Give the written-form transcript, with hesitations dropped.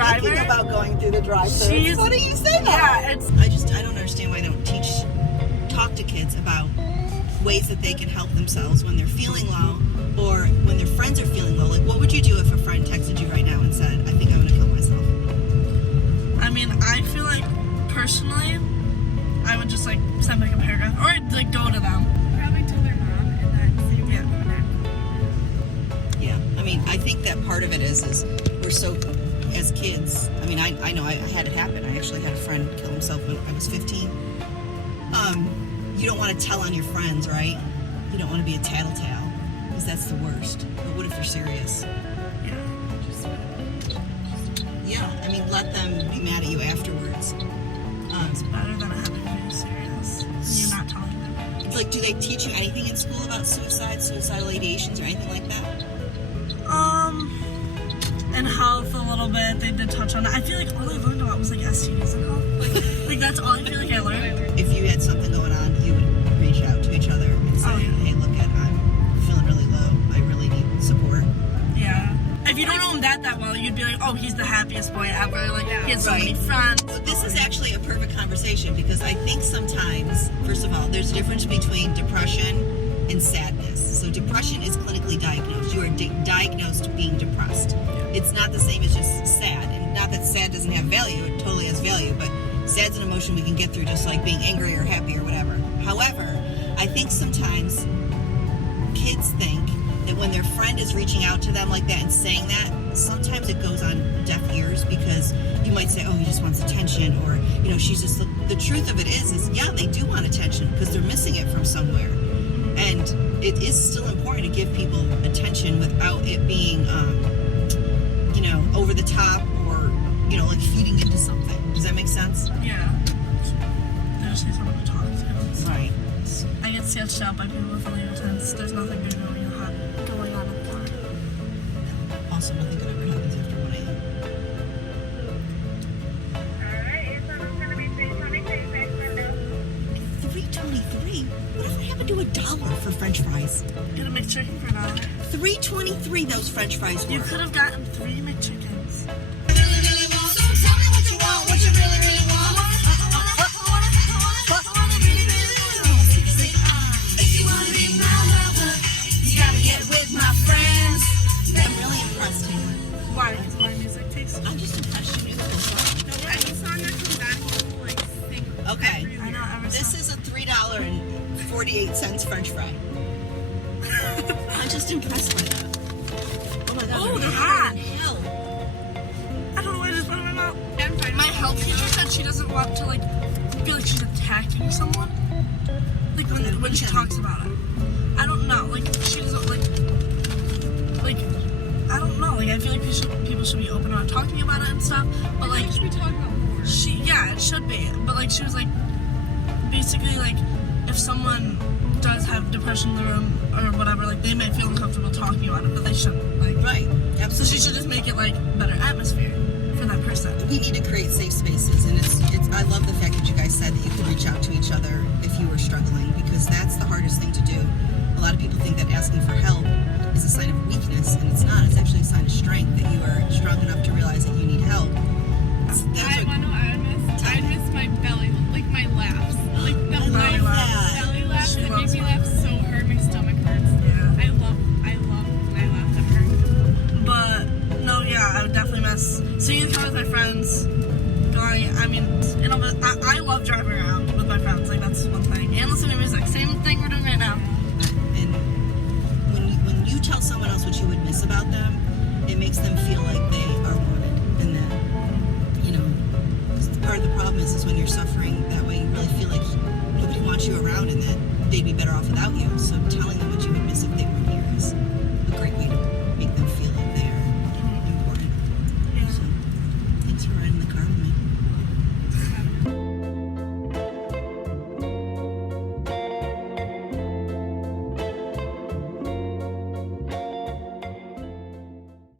driver. Thinking about going through the drive-thru. It's funny you say that. Yeah, I don't understand why they don't talk to kids about ways that they can help themselves when they're feeling low or when their friends are feeling low. Like, what would you do if a friend texted you right now and said, I think I'm going to kill myself? I mean, I feel like, personally, I would just, like, send, like, a paragraph, or, like, go to them. Probably tell their mom and then say we're going to. Yeah, I mean, I think that part of it is we're so, as kids, I mean, I know I had it happen. I actually had a friend kill himself when I was 15. You don't want to tell on your friends, right? You don't want to be a tattletale, because that's the worst. But what if they're serious? Yeah, I mean, let them be mad at you afterwards. It's better than having you serious. You're not telling them. Like, do they teach you anything in school about suicide, suicidal ideations, or anything like that? And health a little bit. They did touch on it. I feel like all I learned about was like STDs and health. Like that's all I feel like I learned. If you had something going on, you would reach out to each other and say, hey, look, I'm feeling really low. I really need support. Yeah. If you don't know him that well, you'd be like, oh, he's the happiest boy ever. Like, he has so many friends. Well, this is actually a perfect conversation because I think sometimes, first of all, there's a difference between depression and sadness. So depression is clinically diagnosed. You are diagnosed being depressed. It's not the same as just sad. And not that sad doesn't have value. It totally has value. But sad's an emotion we can get through just like being angry or happy or whatever. However, I think sometimes kids think that when their friend is reaching out to them like that and saying that, sometimes it goes on deaf ears because you might say, oh, he just wants attention, or, you know, she's just, the truth of it is yeah, they do want attention because they're missing it from somewhere. And it is still important to give people attention without it being, you know, over the top or, you know, like feeding into something. Does that make sense? Yeah. They just need someone to talk to. Right. I get sketched out by people with really intense. There's nothing good going on in the car. Also, nothing good ever happens after 1 a.m. Alright, your total's going to be $3.23 next window. $3.23? Whatever happened to $1 for French fries? Get a McChicken for $1. $3.23 those French fries were. You could have gotten 3 McChickens. Why? Because my music taste. I'm just impressed you knew the whole song. Any song that comes on, you will, like, sing. Okay. I know every This song. is a $3.48 French fry. I'm just impressed by that. Oh my god. Oh, they're the hat. hell. I don't know why I just put them in my mouth. I'm fine. My health teacher said she doesn't want to like feel like she's attacking someone. Like when she talks about it. I don't know. Like she doesn't like I don't know. Like I feel like people should be open about talking about it and stuff. But like we should be talking about more. it should be. But like she was like basically like if someone does have depression in the room or whatever, like they might feel uncomfortable talking about it, but they shouldn't. Like Right. so Absolutely. she should just make it like better atmosphere for that person. We need to create safe spaces, and it's I love the fact that you guys said that you could reach out to each other if you were struggling, because that's the hardest thing to do. A lot of people think that asking for help is a sign of weakness, and it's not. It's actually a sign of strength that you are strong enough to realize that you need help. I miss my belly, like my laughs. Like the Belly laughs. belly laughs She that loves make me them. laugh so hard, my stomach hurts. Yeah. I love when I laugh at her. But no, yeah, I would definitely miss seeing each other with my friends. Going, I mean, you know, but I love driving around with my friends. Like that's one thing, and listening to music. Same thing we're doing right now. And when you tell someone else what you would miss about them, it makes them feel like they are wanted, and that, you know, part of the problem is when you're suffering that way, you really feel like nobody wants you around, and that they'd be better off without you. So telling them what you would miss if they